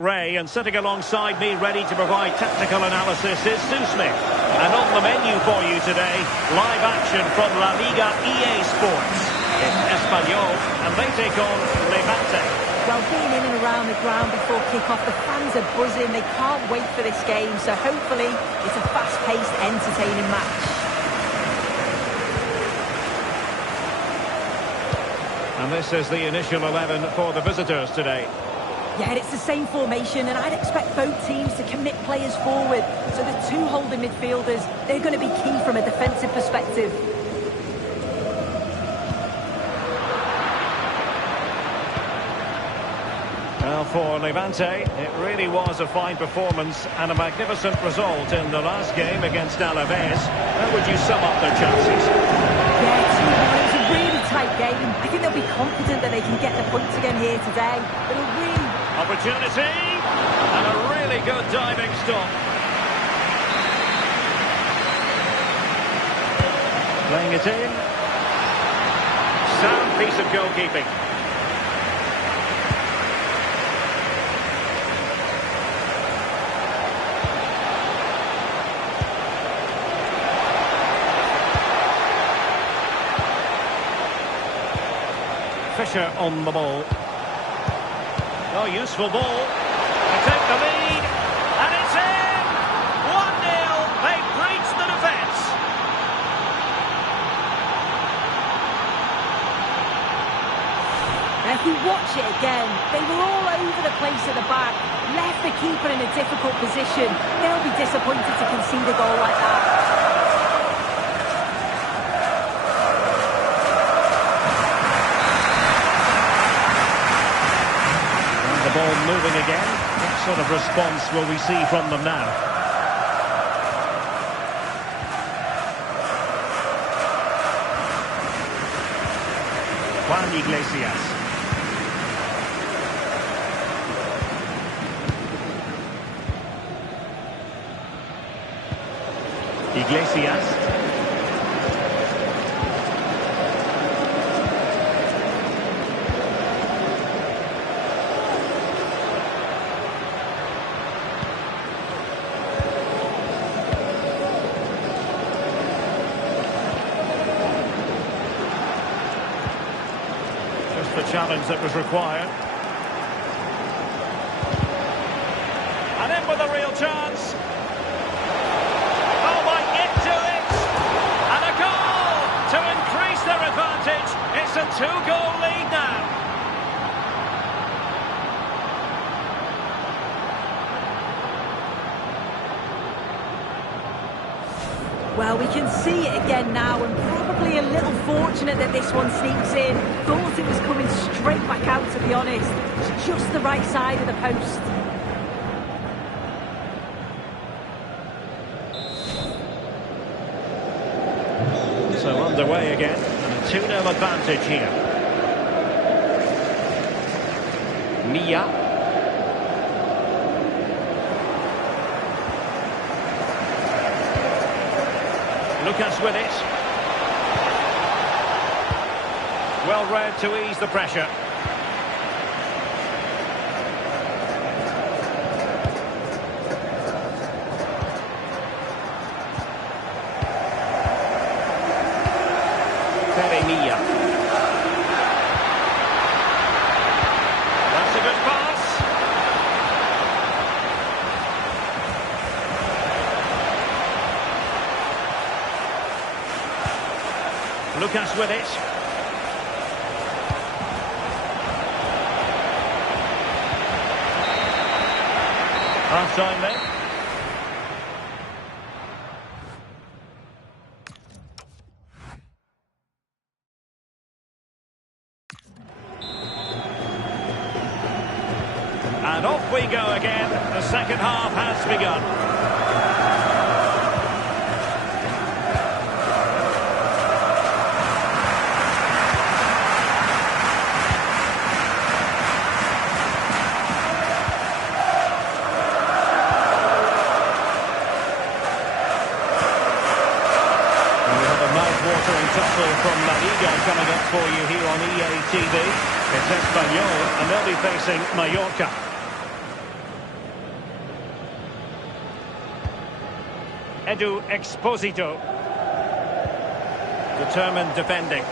Ray, and sitting alongside me ready to provide tactical analysis is Sue Smith. And on the menu for you today, live action from La Liga EA Sports. It's Espanyol, and they take on Levante. Well, being in and around the ground before kick-off, the fans are buzzing. They can't wait for this game, so hopefully it's a fast-paced, entertaining match. And this is the initial 11 for the visitors today. Yeah, it's the same formation, and I'd expect both teams to commit players forward. So the two holding midfielders, they're going to be key from a defensive perspective. Well, for Levante, it really was a fine performance and a magnificent result in the last game against Alaves. How would you sum up their chances? Yeah, 2-1. It was a really tight game. I think they'll be confident that they can get the points again here today. It'll really... Opportunity, and a really good diving stop. Playing it in. Sound piece of goalkeeping. Fisher on the ball. Oh, useful ball to take the lead, and it's in! 1-0, they breached the defence. Now, if we watch it again, they were all over the place at the back, left the keeper in a difficult position. They'll be disappointed to concede a goal like that. Ball moving again. What sort of response will we see from them now? Juan Iglesias. Iglesias. The challenge that was required. And in with a real chance. Oh, might get to it. And a goal to increase their advantage. It's a 2-goal lead now. Well, we can see it again now, and probably a little fortunate that this one sneaks in. Thought it was coming straight back out, to be honest. It's just the right side of the post. So underway again, and a 2-0 advantage here. Mia. Lucas with it. Well read to ease the pressure. Mia. That's a good pass. Lucas with it. Half time then. And off we go again. The second half has begun. Mouth-watering tussle from La Liga coming up for you here on EA TV. It's Espanyol, and they'll be facing Mallorca. Edu Exposito. Determined defending.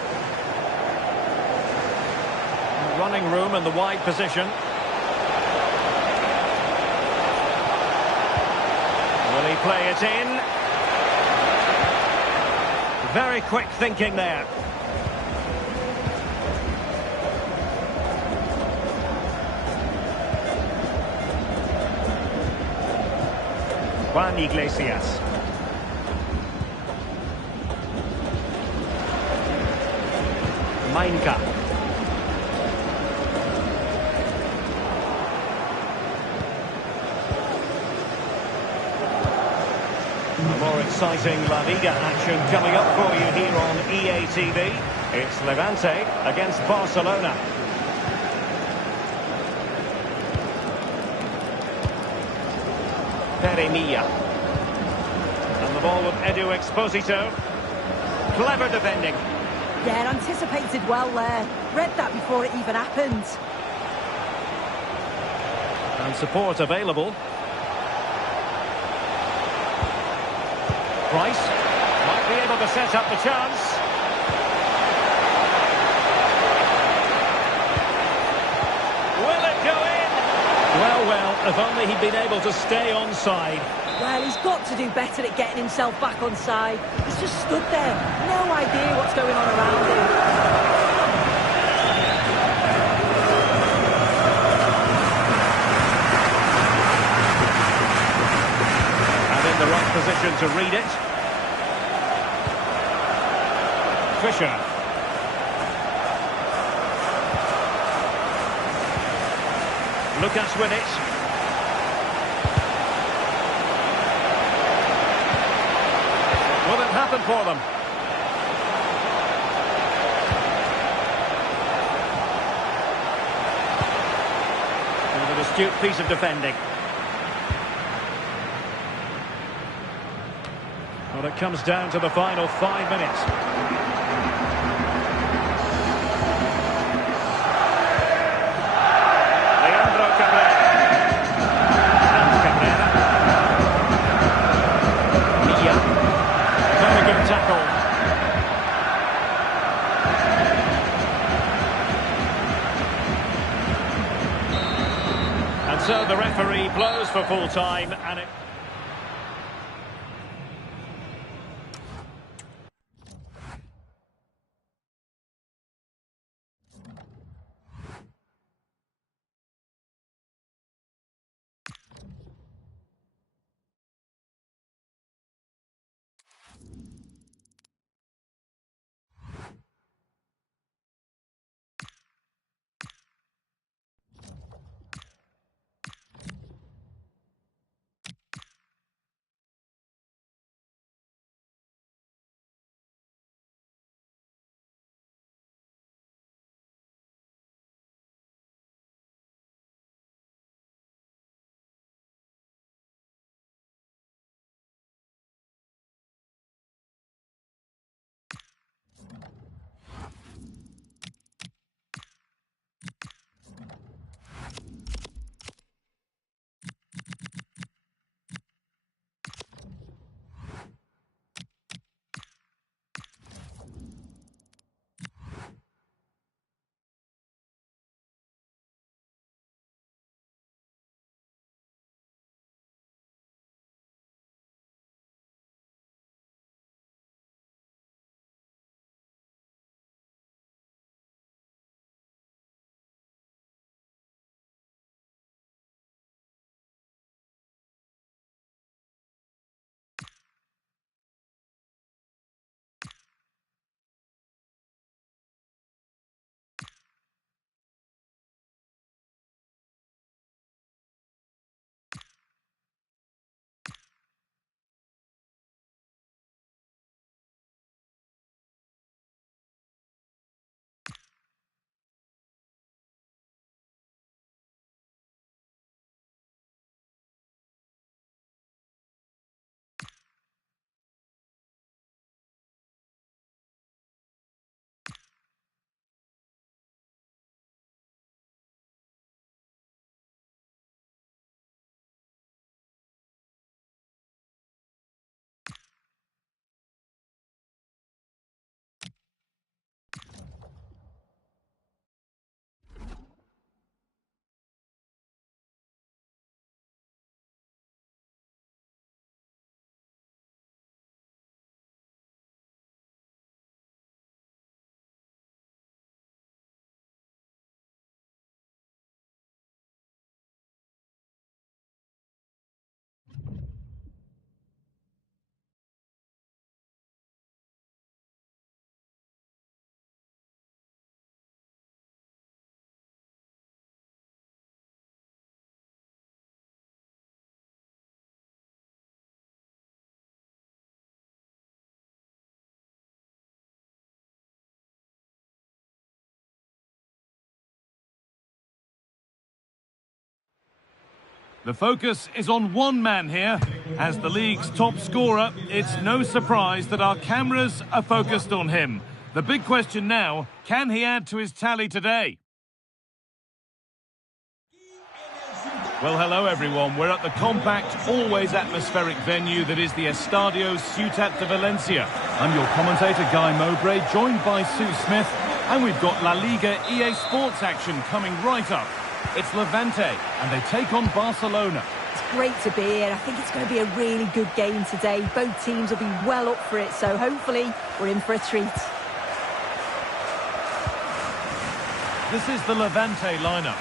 Running room in the wide position. Will he play it in? Very quick thinking there. Juan Iglesias. Mainka. More exciting La Liga action coming up for you here on EA TV. It's Levante against Barcelona. Peremilla. And the ball with Edu Exposito. Clever defending. Yeah, anticipated well there. Read that before it even happened. And support available. Price might be able to set up the chance. Will it go in? Well, if only he'd been able to stay onside. Well, he's got to do better at getting himself back onside. He's just stood there, no idea what's going on around him. And in the right position to read it. Fisher. Lucas with it. Will it happen for them? With an astute piece of defending. Well, it comes down to the final 5 minutes. So the referee blows for full time, and it... The focus is on one man here. As the league's top scorer, it's no surprise that our cameras are focused on him. The big question now, can he add to his tally today? Well, hello everyone. We're at the compact, always atmospheric venue that is the Estadio Ciutat de Valencia. I'm your commentator, Guy Mowbray, joined by Sue Smith, and we've got La Liga EA Sports action coming right up. It's Levante, and they take on Barcelona. It's great to be here. I think it's going to be a really good game today. Both teams will be well up for it, so hopefully we're in for a treat. This is the Levante lineup.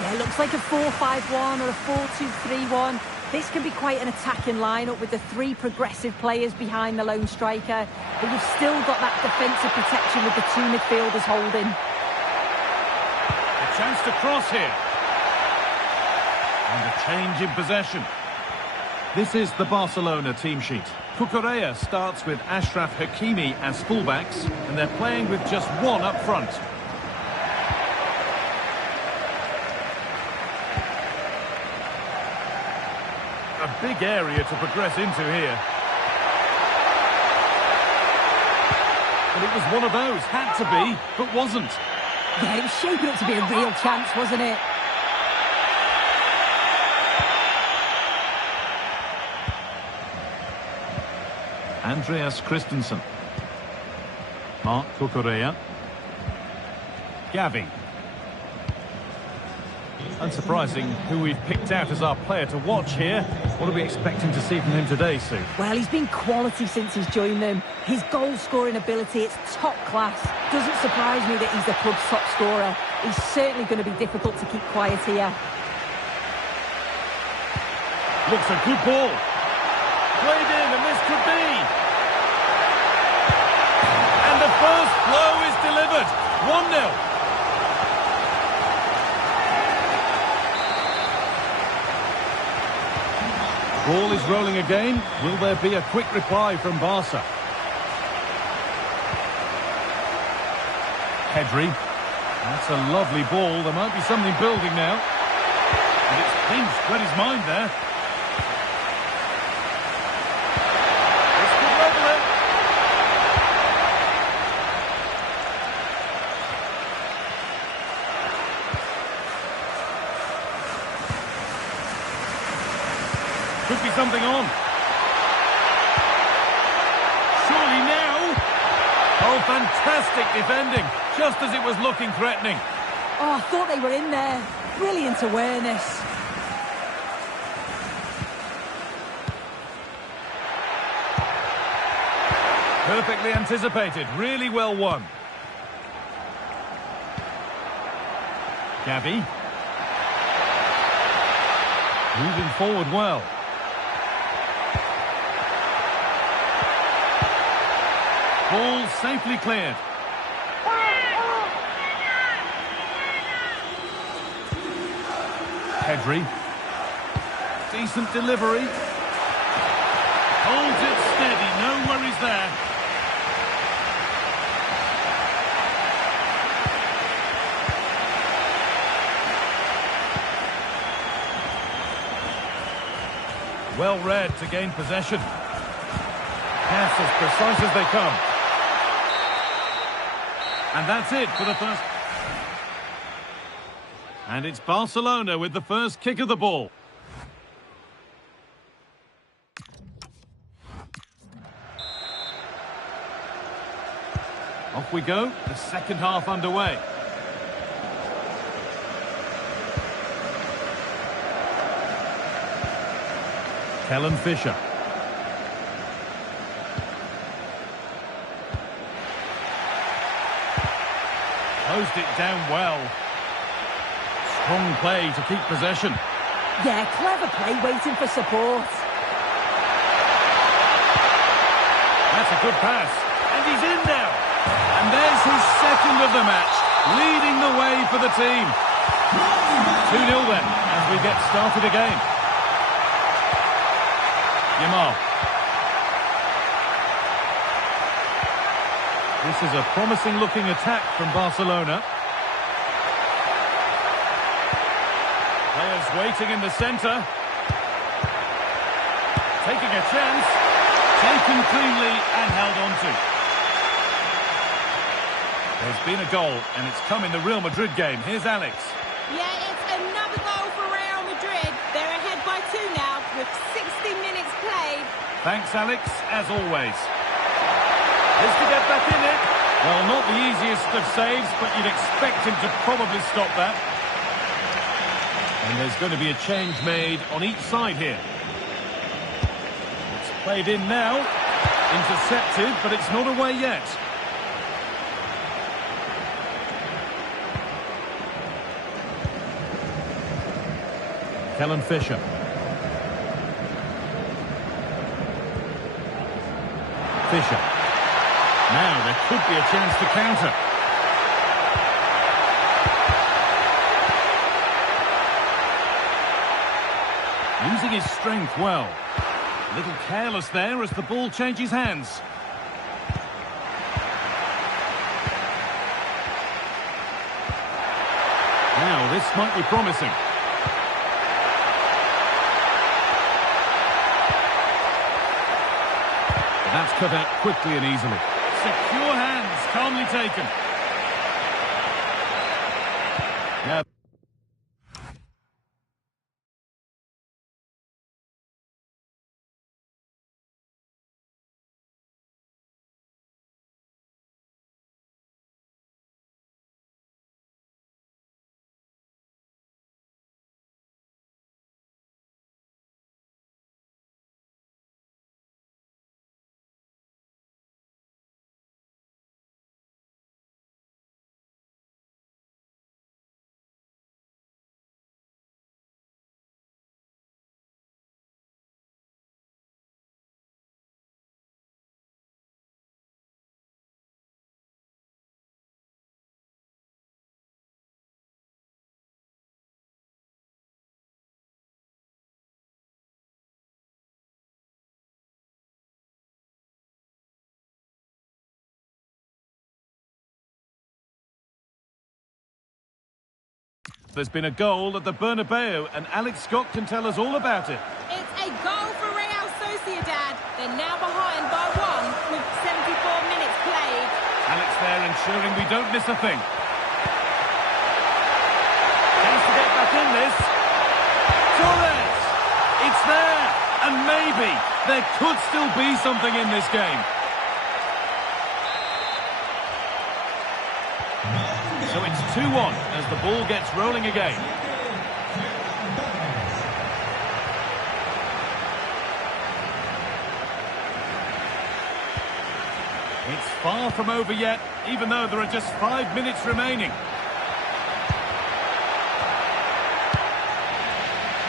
Yeah, it looks like a 4-5-1 or a 4-2-3-1. This can be quite an attacking lineup with the three progressive players behind the lone striker, but you've still got that defensive protection with the two midfielders holding. A chance to cross here. And a change in possession. This is the Barcelona team sheet. Cucurella starts with Achraf Hakimi as fullbacks, and they're playing with just one up front. A big area to progress into here. But it was one of those, had to be, but wasn't. Yeah, it was shaping up to be a real chance, wasn't it? Andreas Christensen. Marc Cucurella. Gavi. Unsurprising who we've picked out as our player to watch here. What are we expecting to see from him today, Sue? Well, he's been quality since he's joined them. His goal-scoring ability, it's top class. Doesn't surprise me that he's the club's top scorer. He's certainly going to be difficult to keep quiet here. Looks a good ball. Played in, and this could be. And the first blow is delivered. 1-0. Ball is rolling again. Will there be a quick reply from Barca? Pedri. That's a lovely ball. There might be something building now. And it's pinched. Read his mind there. This could level it. Could be something on. Surely now. Oh, fantastic defending. Just as it was looking threatening. Oh, I thought they were in there. Brilliant awareness. Perfectly anticipated. Really well won. Gavi. Moving forward well. Ball safely cleared. Pedri. Decent delivery. Holds it steady, no worries there. Well read to gain possession. Pass as precise as they come. And that's it for the first. And it's Barcelona with the first kick of the ball. Off we go, the second half underway. Kellen Fisher. Closed it down well. Strong play to keep possession. Yeah, clever play, waiting for support. That's a good pass. And he's in now. And there's his second of the match, leading the way for the team. 2-0 then, as we get started again. Yamal. This is a promising-looking attack from Barcelona. Players waiting in the centre. Taking a chance. Taken cleanly and held on to. There's been a goal, and it's come in the Real Madrid game. Here's Alex. Yeah, it's another goal for Real Madrid. They're ahead by 2 now, with 60 minutes played. Thanks, Alex, as always. Is to get back in it. Well, not the easiest of saves, but you'd expect him to probably stop that. And there's going to be a change made on each side here. It's played in now. Intercepted, but it's not away yet. Kellen Fisher. Fisher. Now there could be a chance to counter. Using his strength well. A little careless there as the ball changes hands. Now this might be promising. That's cut out quickly and easily. Secure hands, calmly taken. Now, there's been a goal at the Bernabeu, and Alex Scott can tell us all about it. It's a goal for Real Sociedad. They're now behind by 1 with 74 minutes played. Alex there ensuring we don't miss a thing. Chance to get back in this. Torres! It's there! And maybe there could still be something in this game. So it's 2-1 as the ball gets rolling again. It's far from over yet, even though there are just 5 minutes remaining.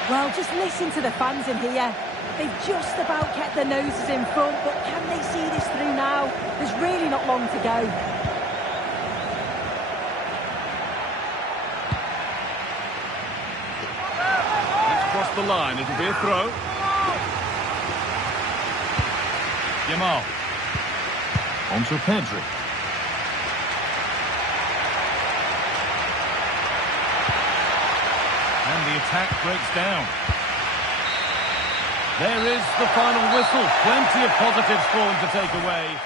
Well, just listen to the fans in here. They've just about kept their noses in front, but can they see this through now? There's really not long to go. Cross the line, it'll be a throw. Yamal. On to Pedri. And the attack breaks down. There is the final whistle. Plenty of positives for him to take away.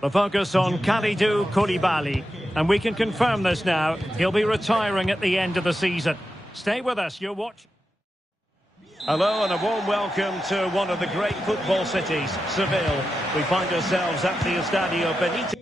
The focus on Kalidou Koulibaly. And we can confirm this now. He'll be retiring at the end of the season. Stay with us, you're watching. Hello and a warm welcome to one of the great football cities, Seville. We find ourselves at the Estadio Benito.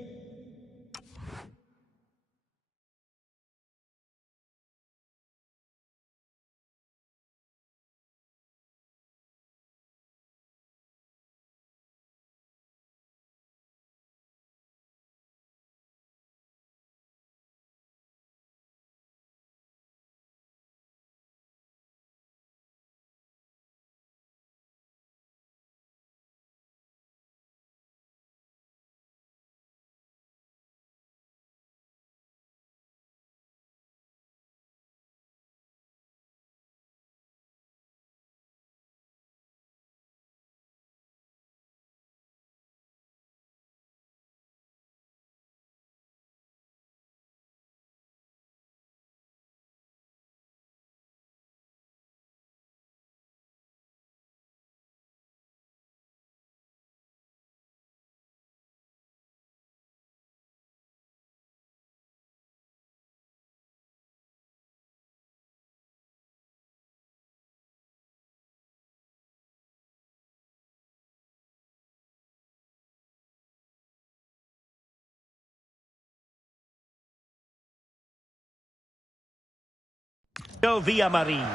Villamarín.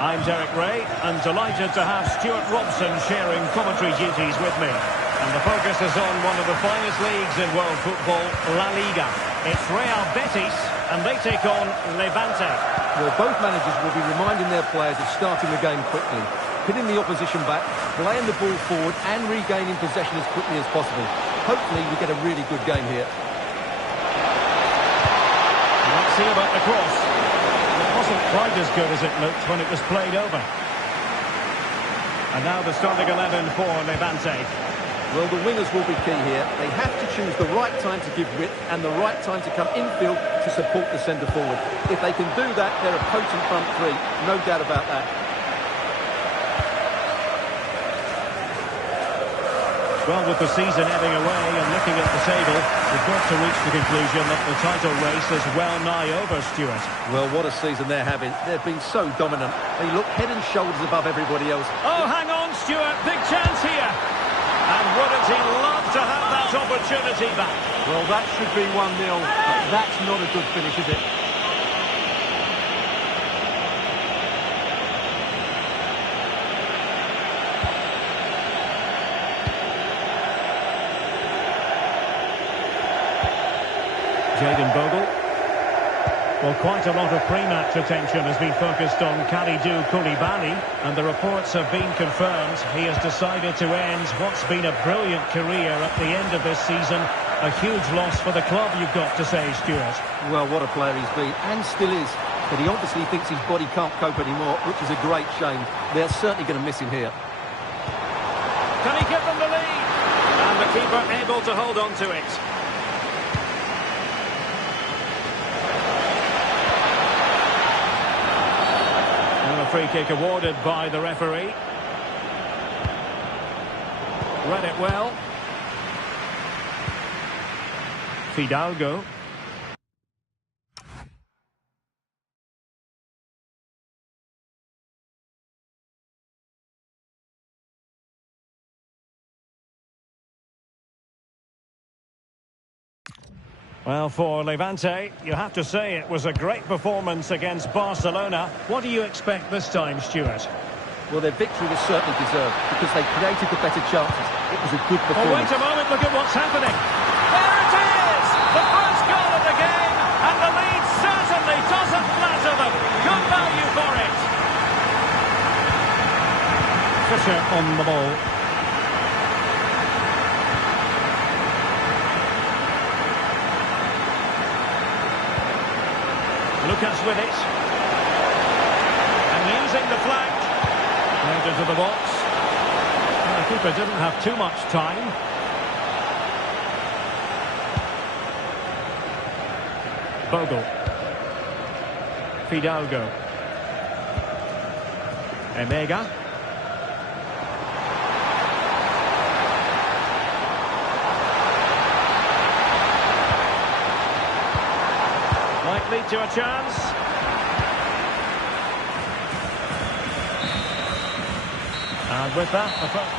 I'm Derek Ray and delighted to have Stuart Robson sharing commentary duties with me. And the focus is on one of the finest leagues in world football, La Liga. It's Real Betis and they take on Levante. Well, both managers will be reminding their players of starting the game quickly, hitting the opposition back, playing the ball forward and regaining possession as quickly as possible. Hopefully we get a really good game here. Let's see about the cross. Wasn't quite as good as it looked when it was played over. And now the starting 11 for Levante. Well, the wingers will be key here. They have to choose the right time to give width and the right time to come infield to support the centre forward. If they can do that, they're a potent front three. No doubt about that. Well, with the season ebbing away and looking at the table, we've got to reach the conclusion that the title race is well nigh over, Stuart. Well, what a season they're having. They've been so dominant. They look head and shoulders above everybody else. Oh, hang on, Stuart. Big chance here. And wouldn't he love to have that opportunity back? Well, that should be 1-0, but that's not a good finish, is it? Jayden Bogle. Well, quite a lot of pre-match attention has been focused on Kalidou Koulibaly, and the reports have been confirmed. He has decided to end what's been a brilliant career at the end of this season. A huge loss for the club, you've got to say, Stuart. Well, what a player he's been, and still is. But he obviously thinks his body can't cope anymore, which is a great shame. They're certainly going to miss him here. Can he give them the lead? And the keeper able to hold on to it. A free kick awarded by the referee. Read it well. Fidalgo. Well, for Levante, you have to say it was a great performance against Barcelona. What do you expect this time, Stuart? Well, their victory was certainly deserved because they created the better chances. It was a good performance. Oh, wait a moment, look at what's happening. There it is! The first goal of the game, and the lead certainly doesn't flatter them. Good value for it. Fisher on the ball. Lucas with it. And using the flank. Right into the box. Well, the keeper didn't have too much time. Bogle. Fidalgo. Emega. Might lead to a chance. And with that, the first...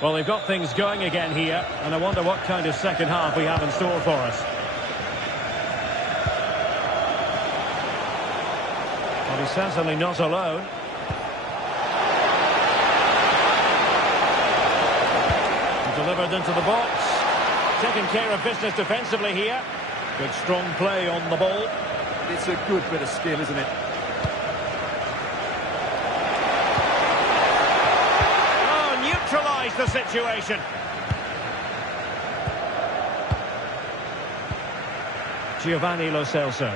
Well, they've got things going again here, and I wonder what kind of second half we have in store for us. Well, he's certainly not alone. Delivered into the box. Taking care of business defensively here. Good strong play on the ball. It's a good bit of skill, isn't it? Neutralise the situation. Giovanni Lo Celso.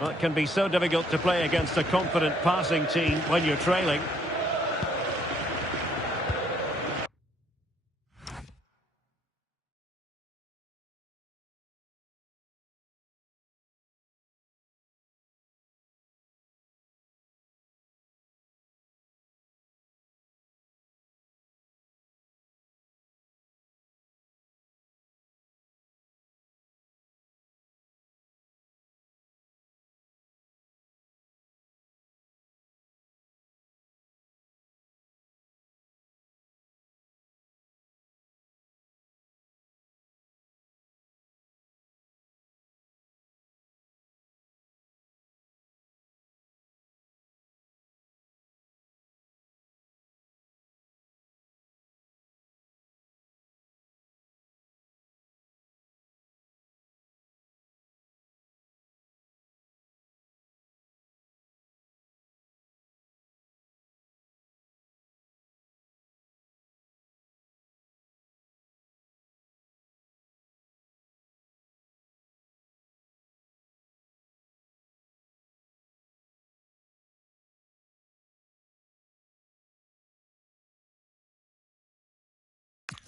Well, it can be so difficult to play against a confident passing team when you're trailing.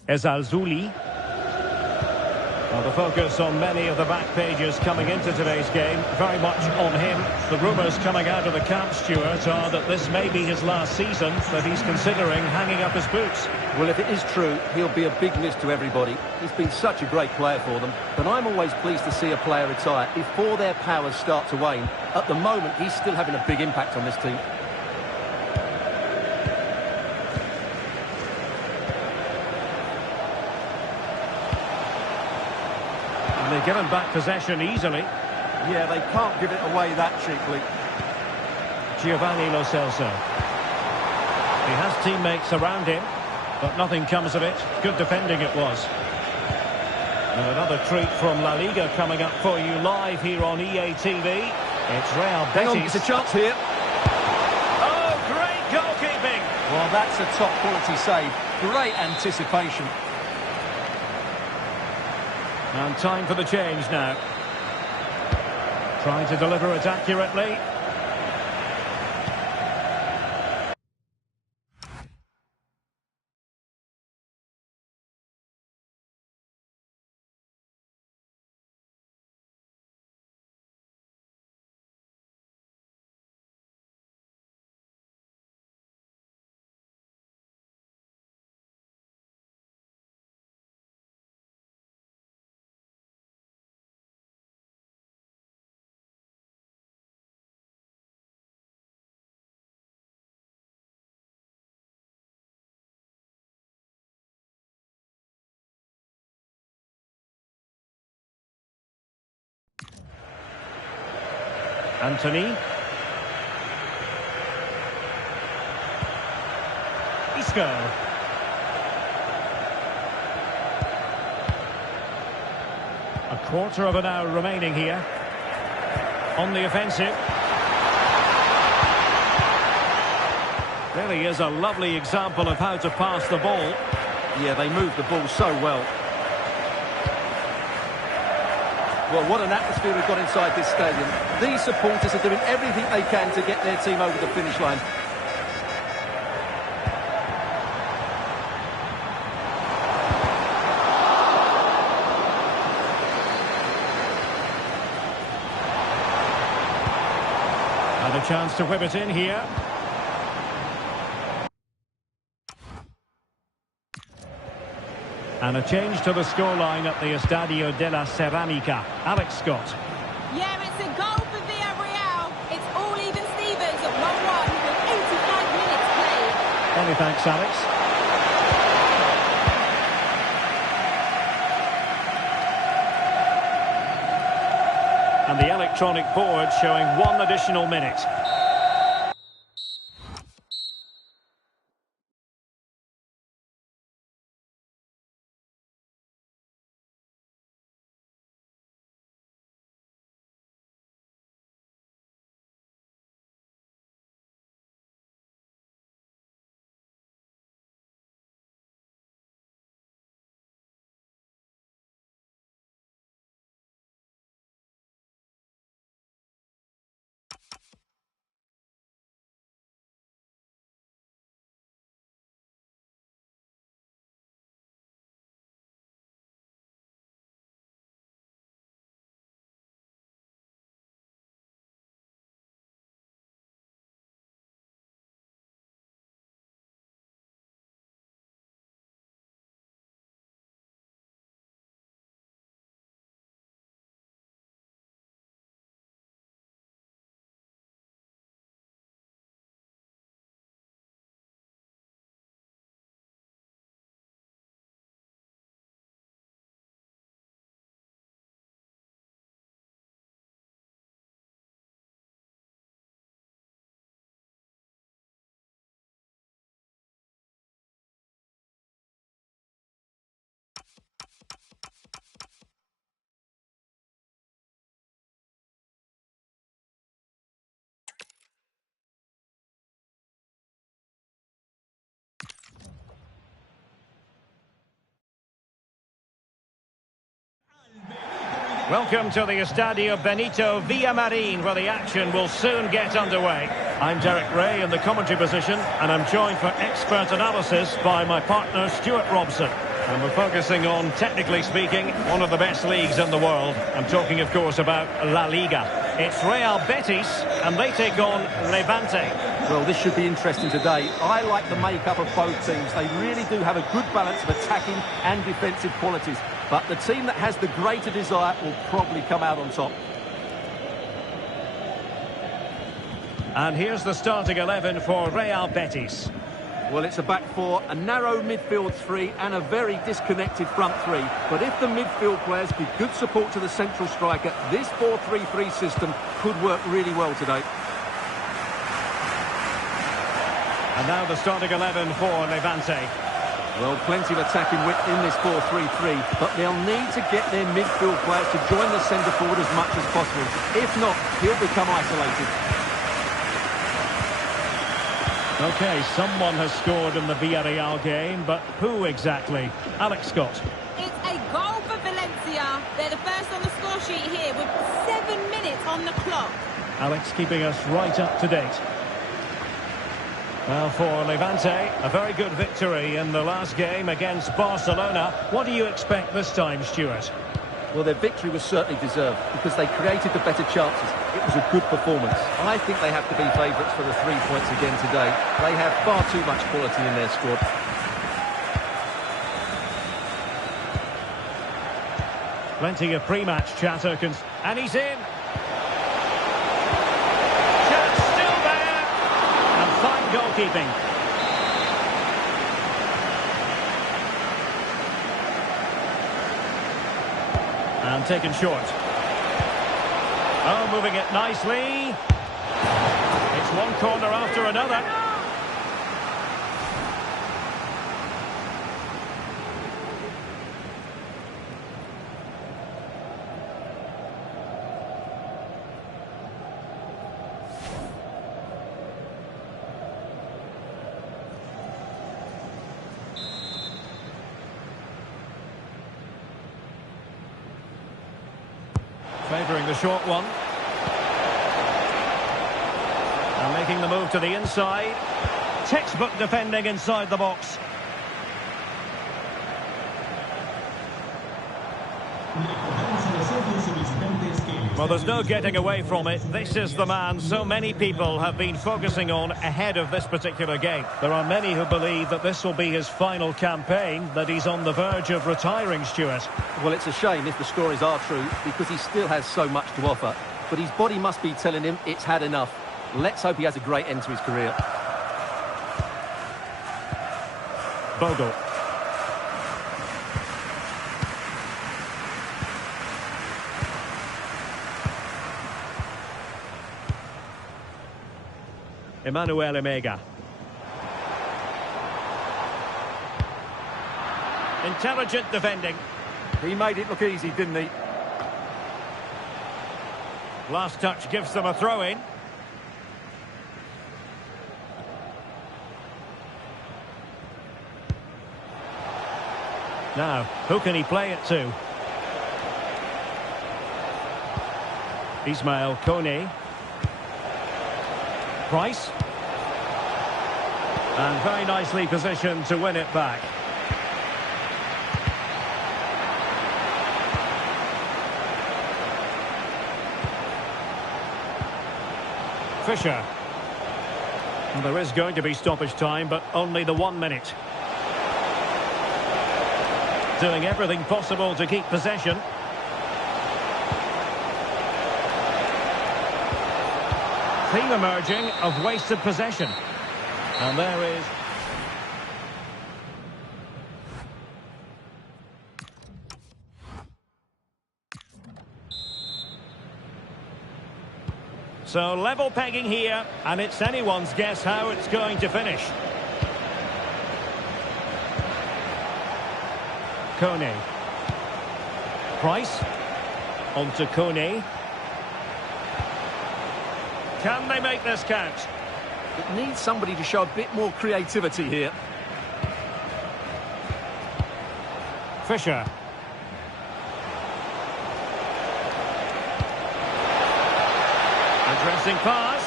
Ezalzouli. Well, the focus on many of the back pages coming into today's game, very much on him. The rumours coming out of the camp, Stuart, are that this may be his last season, that he's considering hanging up his boots. Well, if it is true, he'll be a big miss to everybody. He's been such a great player for them. But I'm always pleased to see a player retire before their powers start to wane. At the moment, he's still having a big impact on this team. They've given back possession easily. Yeah, they can't give it away that cheaply. Giovanni Lo Celso. He has teammates around him, but nothing comes of it. Good defending it was. And another treat from La Liga coming up for you live here on EA TV. It's Real Betis. Hang on, it's a chance here. Oh, great goalkeeping! Well, that's a top-quality save. Great anticipation. And time for the change now. Trying to deliver it accurately. Anthony. Isco. A quarter of an hour remaining here. On the offensive. Really is a lovely example of how to pass the ball. Yeah, they moved the ball so well. Well, what an atmosphere we've got inside this stadium. These supporters are doing everything they can to get their team over the finish line. And a chance to whip it in here. And a change to the scoreline at the Estadio de la Ceramica. Alex Scott. Yeah, it's a goal for Villarreal. It's all even Stevens at 1-1 with 85 minutes played. Many thanks, Alex. And the electronic board showing 1 additional minute. Welcome to the Estadio Benito Villamarin, where the action will soon get underway. I'm Derek Ray in the commentary position, and I'm joined for expert analysis by my partner Stuart Robson. And we're focusing on, technically speaking, one of the best leagues in the world. I'm talking, of course, about La Liga. It's Real Betis, and they take on Levante. Well, this should be interesting today. I like the makeup of both teams. They really do have a good balance of attacking and defensive qualities. But the team that has the greater desire will probably come out on top. And here's the starting 11 for Real Betis. Well, it's a back four, a narrow midfield three and a very disconnected front three. But if the midfield players give good support to the central striker, this 4-3-3 system could work really well today. And now the starting 11 for Levante. Well, plenty of attacking width in this 4-3-3, but they'll need to get their midfield players to join the centre forward as much as possible. If not, he'll become isolated. OK, someone has scored in the Villarreal game, but who exactly? Alex Scott. It's a goal for Valencia. They're the first on the score sheet here with 7 minutes on the clock. Alex keeping us right up to date. Well, for Levante, a very good victory in the last game against Barcelona. What do you expect this time, Stuart? Well, their victory was certainly deserved because they created the better chances. It was a good performance. I think they have to be favourites for the 3 points again today. They have far too much quality in their squad. Plenty of pre-match chatter, and he's in. Goalkeeping. And taken short. Oh, moving it nicely. It's one corner after another. Favouring the short one. And making the move to the inside. Textbook defending inside the box. Well, there's no getting away from it. This is the man so many people have been focusing on ahead of this particular game. There are many who believe that this will be his final campaign, that he's on the verge of retiring, Stuart. Well, it's a shame if the stories are true, because he still has so much to offer. But his body must be telling him it's had enough. Let's hope he has a great end to his career. Bogle. Emmanuel Emega. Intelligent defending. He made it look easy, didn't he? Last touch gives them a throw-in. Now, who can he play it to? Ismail Kone. Price. And very nicely positioned to win it back. Fisher. And there is going to be stoppage time, but only the 1 minute. Doing everything possible to keep possession. Theme emerging of wasted possession. And there is... So level pegging here, and it's anyone's guess how it's going to finish. Kone. Price. On to Kone. Can they make this count? It needs somebody to show a bit more creativity here. Fisher. Addressing pass.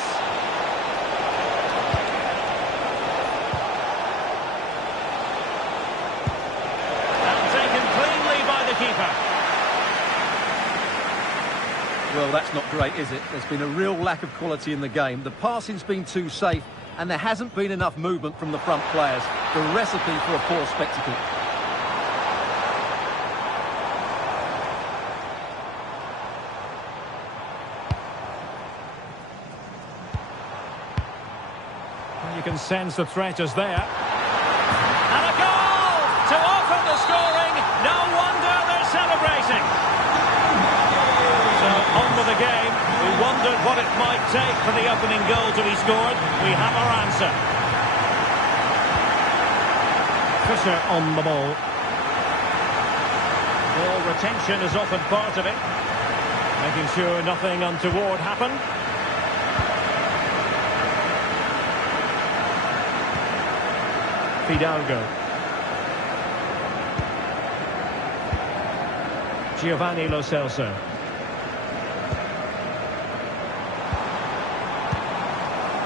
And taken cleanly by the keeper. Well, that's not great, is it? There's been a real lack of quality in the game. The passing's been too safe, and there hasn't been enough movement from the front players. The recipe for a poor spectacle. You can sense the threat is there. And a goal to open the scoring. No wonder they're celebrating. So on with the game. We wondered what it might take for the opening goal to be scored. We have our answer. Fisher on the ball. Ball retention is often part of it. Making sure nothing untoward happened. Fidalgo. Giovanni Lo Celso.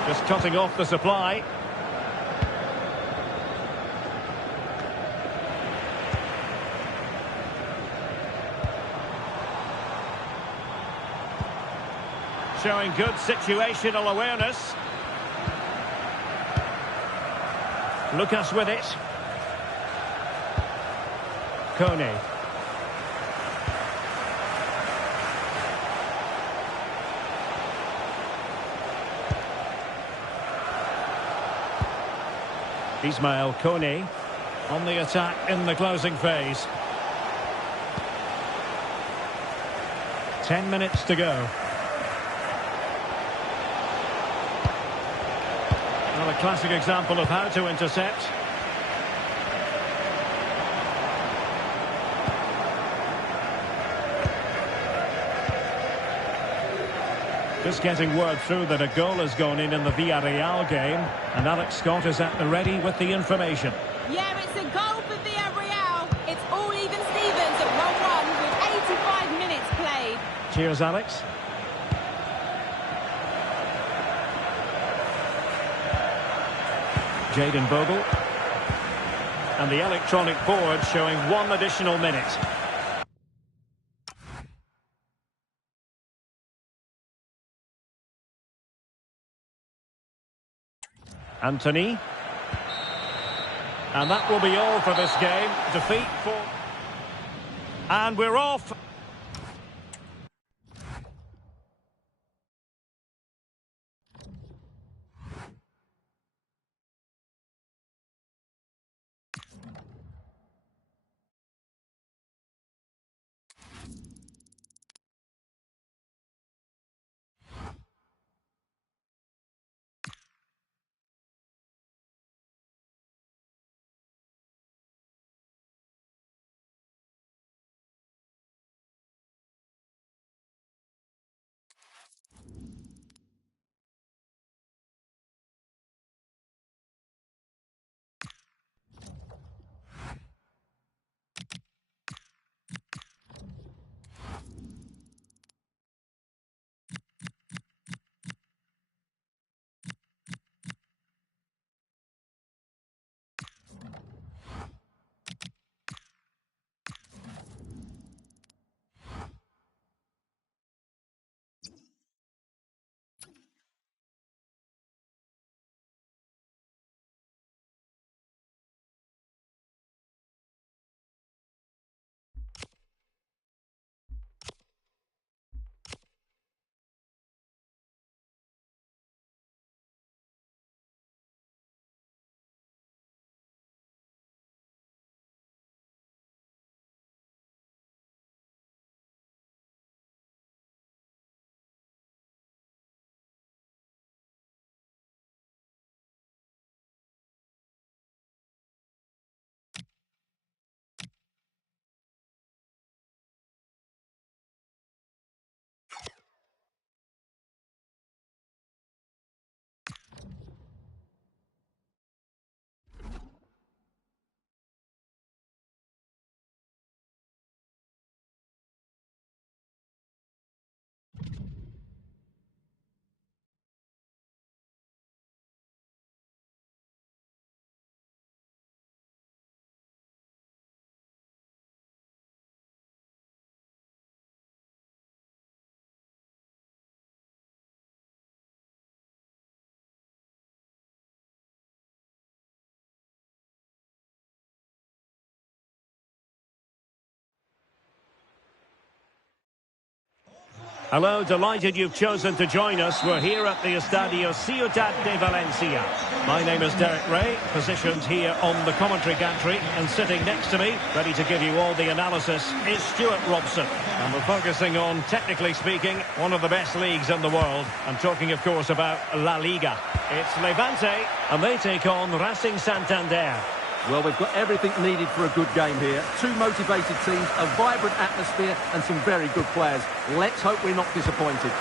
Just cutting off the supply. Showing good situational awareness. Lucas with it. Kone. Ismail Kone on the attack in the closing phase. 10 minutes to go. Well, a classic example of how to intercept. Just getting word through that a goal has gone in the Villarreal game, and Alex Scott is at the ready with the information. Yeah, it's a goal for Villarreal. It's all even Stevens at 1-1 with 85 minutes played. Here's Alex. Jayden Bogle. And the electronic board showing 1 additional minute. Anthony. And that will be all for this game. Defeat for... And we're off. Hello, delighted you've chosen to join us. We're here at the Estadio Ciutat de Valencia. My name is Derek Ray, positioned here on the commentary gantry, and sitting next to me, ready to give you all the analysis, is Stuart Robson. And we're focusing on, technically speaking, one of the best leagues in the world. I'm talking, of course, about La Liga. It's Levante, and they take on Racing Santander. Well, we've got everything needed for a good game here. 2 motivated teams, a vibrant atmosphere and some very good players. Let's hope we're not disappointed.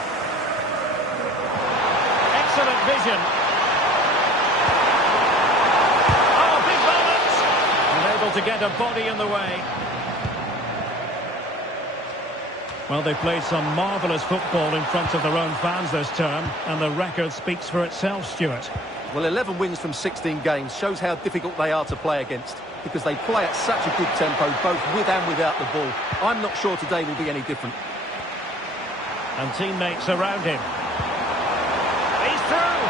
Excellent vision. Oh, big moment! Unable to get a body in the way. Well, they played some marvellous football in front of their own fans this term, and the record speaks for itself, Stuart. Well, 11 wins from 16 games shows how difficult they are to play against, because they play at such a good tempo, both with and without the ball. I'm not sure today will be any different. And teammates around him. He's through!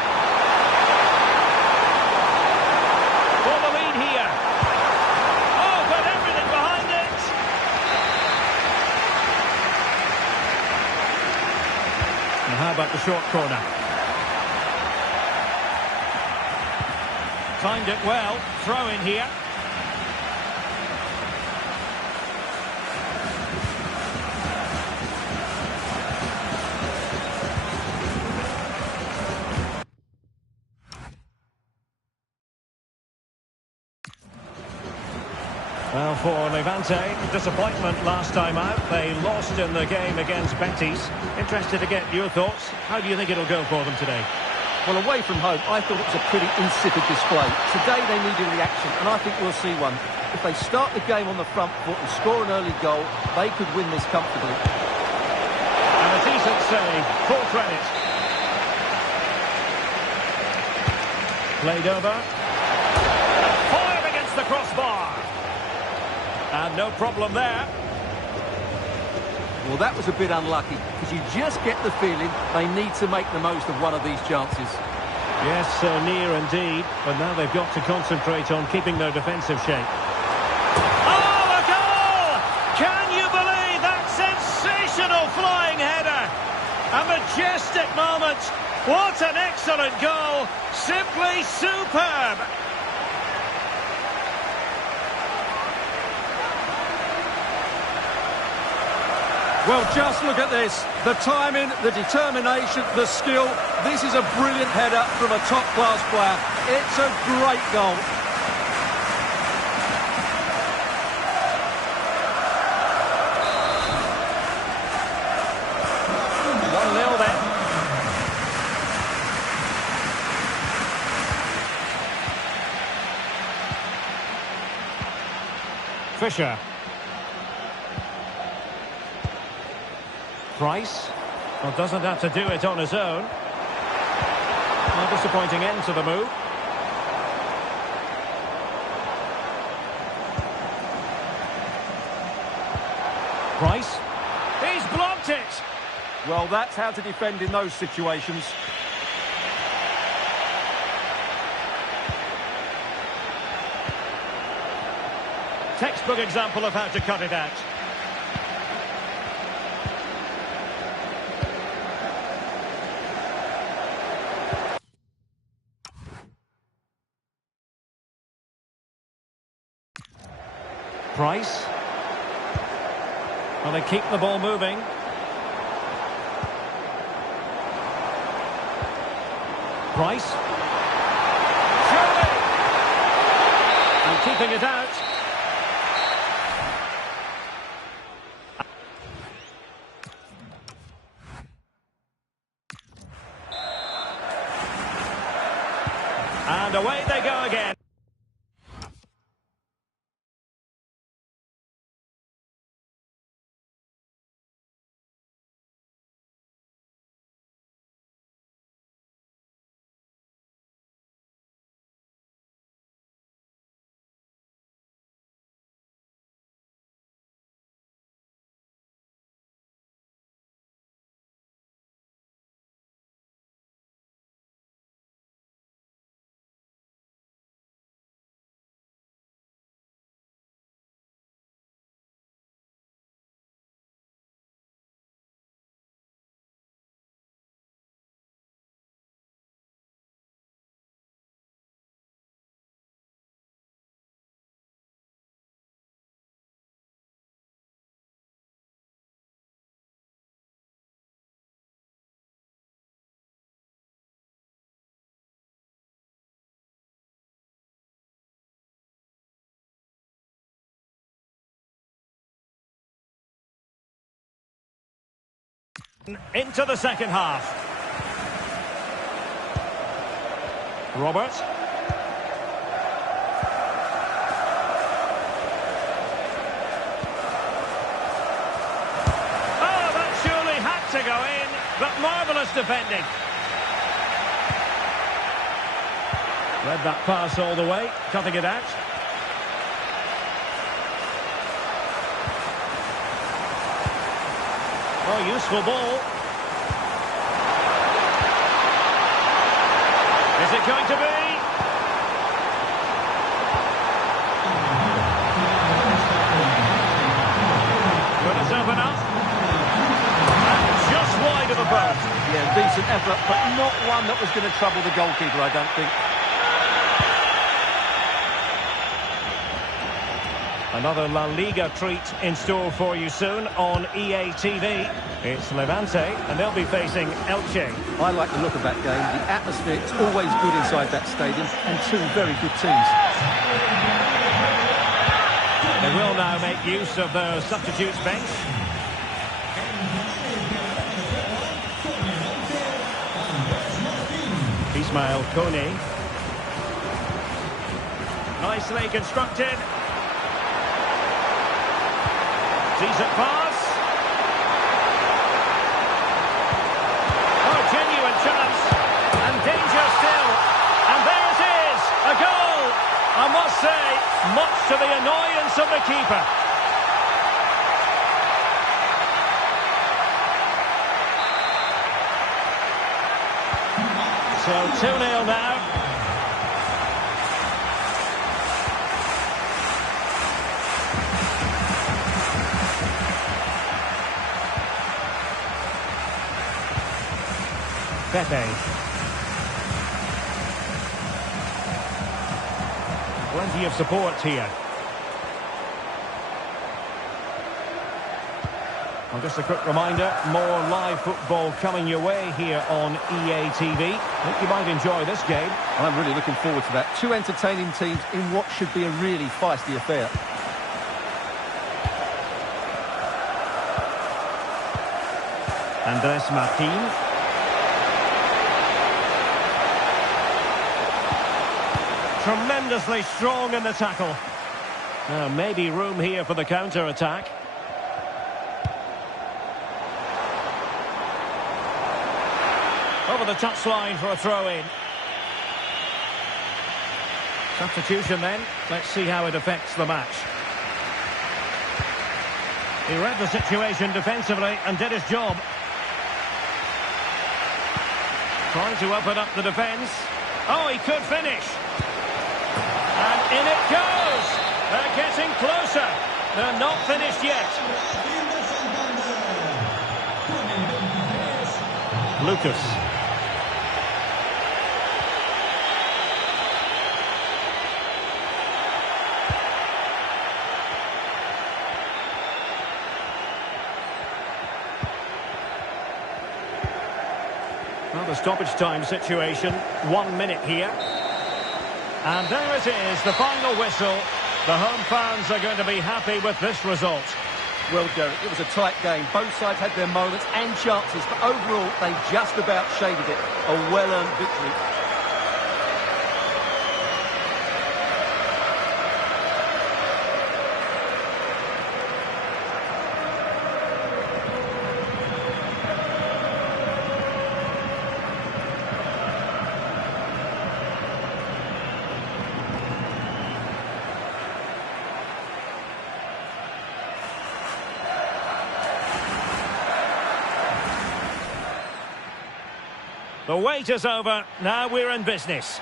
For the lead here. Oh, got everything behind it! And how about the short corner? Timed it well. Throw in here. Well, for Levante, disappointment last time out. They lost in the game against Betis. Interested to get your thoughts. How do you think it'll go for them today? Well, away from home, I thought it was a pretty insipid display. Today they need a reaction, and I think we'll see one. If they start the game on the front foot and score an early goal, they could win this comfortably. And Decent save, full credit. Played over. Fired against the crossbar. And no problem there. Well, that was a bit unlucky, because you just get the feeling they need to make the most of one of these chances. Yes, near indeed. But now they've got to concentrate on keeping their defensive shape. Oh, a goal! Can you believe that sensational flying header? A majestic moment. What an excellent goal. Simply superb. Well, just look at this. The timing, the determination, the skill. This is a brilliant header from a top-class player. It's a great goal. Fisher. Price. Well, doesn't have to do it on his own. A disappointing end to the move. Price. He's blocked it. Well, that's how to defend in those situations. Textbook example of how to cut it out. Price. Well, they keep the ball moving. Price. Surely! And keeping it out. And away they go again. Into the second half. Robert. Oh, that surely had to go in, but marvellous defending. Read that pass all the way, cutting it out. Oh, useful ball. Is it going to be? Will it open up? And just wide of the post. Yeah, decent effort, but not one that was going to trouble the goalkeeper, I don't think. Another La Liga treat in store for you soon on EA TV. It's Levante, and they'll be facing Elche. I like the look of that game. The atmosphere is always good inside that stadium, and two very good teams. They will now make use of their substitutes bench. Ismail Kone. Nicely constructed. Decent pass. I must say, much to the annoyance of the keeper. So 2-0 now. Pepe. Plenty of support here. Well, just a quick reminder, more live football coming your way here on EA TV. I think you might enjoy this game. I'm really looking forward to that. Two entertaining teams in what should be a really feisty affair. Andres Martin. Tremendously strong in the tackle. Maybe room here for the counter-attack. Over the touchline for a throw-in. Substitution then. Let's see how it affects the match. He read the situation defensively and did his job. Trying to open up the defence. Oh, he could finish. And in it goes. They're getting closer. They're not finished yet. Lucas. Well, the stoppage time situation. 1 minute here. And there it is, the final whistle. The home fans are going to be happy with this result. Well, Derek, it was a tight game. Both sides had their moments and chances, but overall, they just about shaded it. A well-earned victory. The wait is over. Now we're in business.